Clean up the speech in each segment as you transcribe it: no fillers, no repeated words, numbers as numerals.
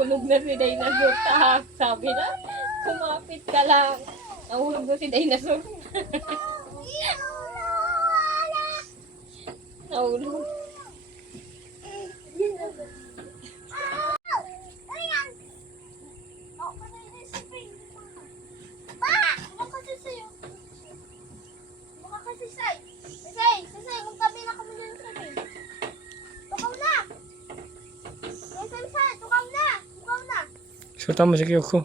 Nahulog na si Dinosaur. Tahak, sabi na. Kumapit ka lang. Nahulog na si Dinosaur. Nahulog. Suta mo si Kyoko.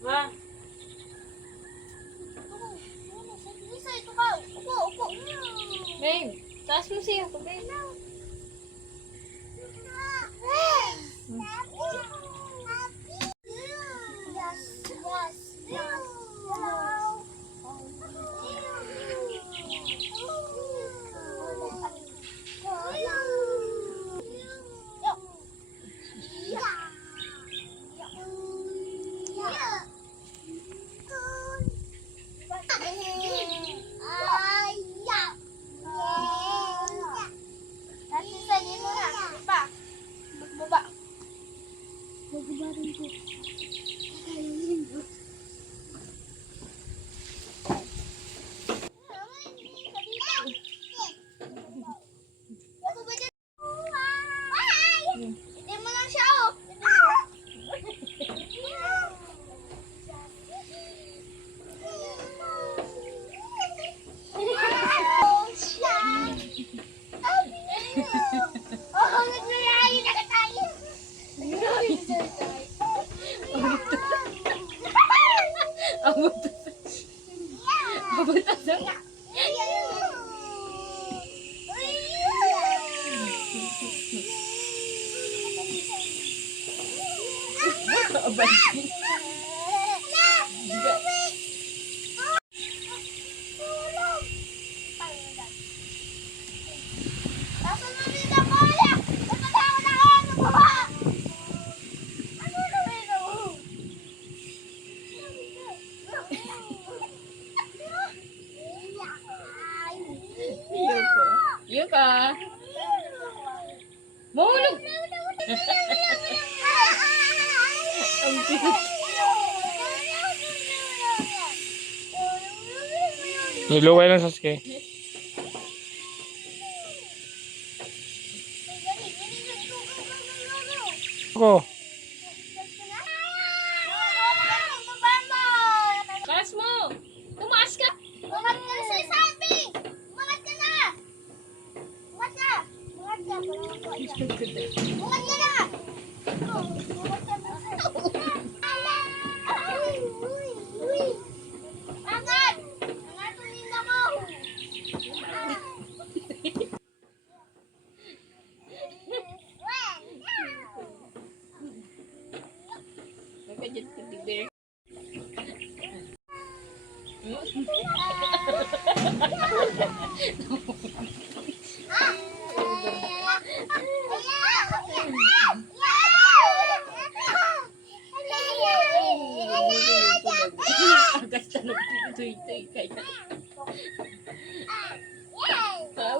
Ma. Babe, taas mo siya. Babe. Yuka. Mahulog. Ang cute. Niluway lang Sasuke. Ako. Taas mo. Tumaas ka. Umangat ka na sa sabi! Umangat ka na! Umangat ka! Umangat ka! Umangat ka na! Umangat ka na! Angat! Angat ang linda mo! Nagkajit ka digder.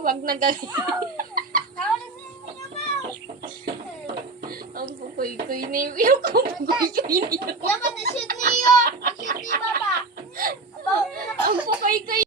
Wag na gawin. Ang kukoy-koy na yung kukoy-koy na yun. Yaman na shoot niyo! Shoot niyo ba ba? Ang kukoy-koy.